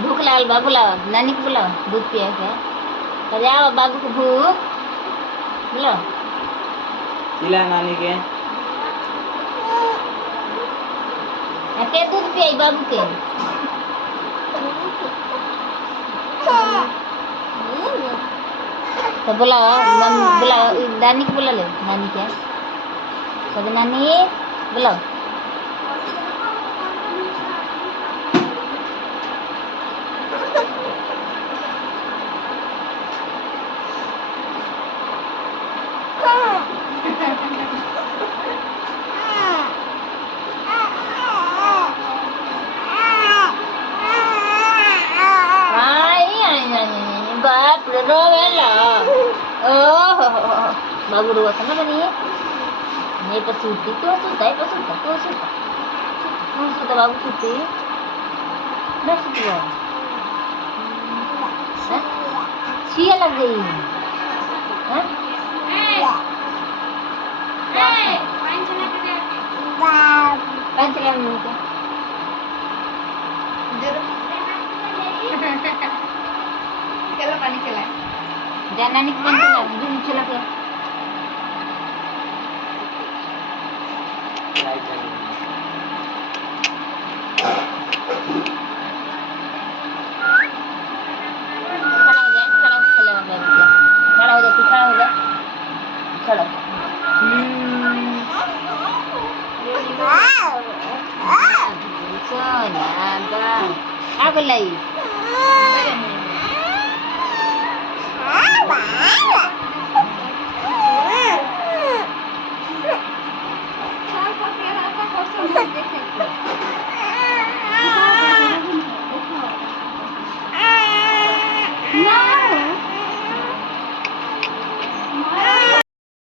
भूख लागल बा, बुलाओ नानी को, बुलाओ दूध पिया के। तो जाओ बाबू को भूख, बुलाओ। खिला नानी के। के दूध पियाई बाबू के। तो बुलाओ बुलाओ नानी को, बुला ले नानी के। तो नानी बुलाओ। बाप रे रोवेला। ओहो बाबू रोवा था ना बनी। नहीं तो सूती तो सूता है, तो सूता तो सूता तो सूता बाबू सूती ना सूती बाबू। छिया लग गई है। पाँच चला मुझे चलो पानी चला जाना नहीं पानी चला मुझे चला के खड़ा हो जा तू, खड़ा हो जा, चलो। क्या बोलाई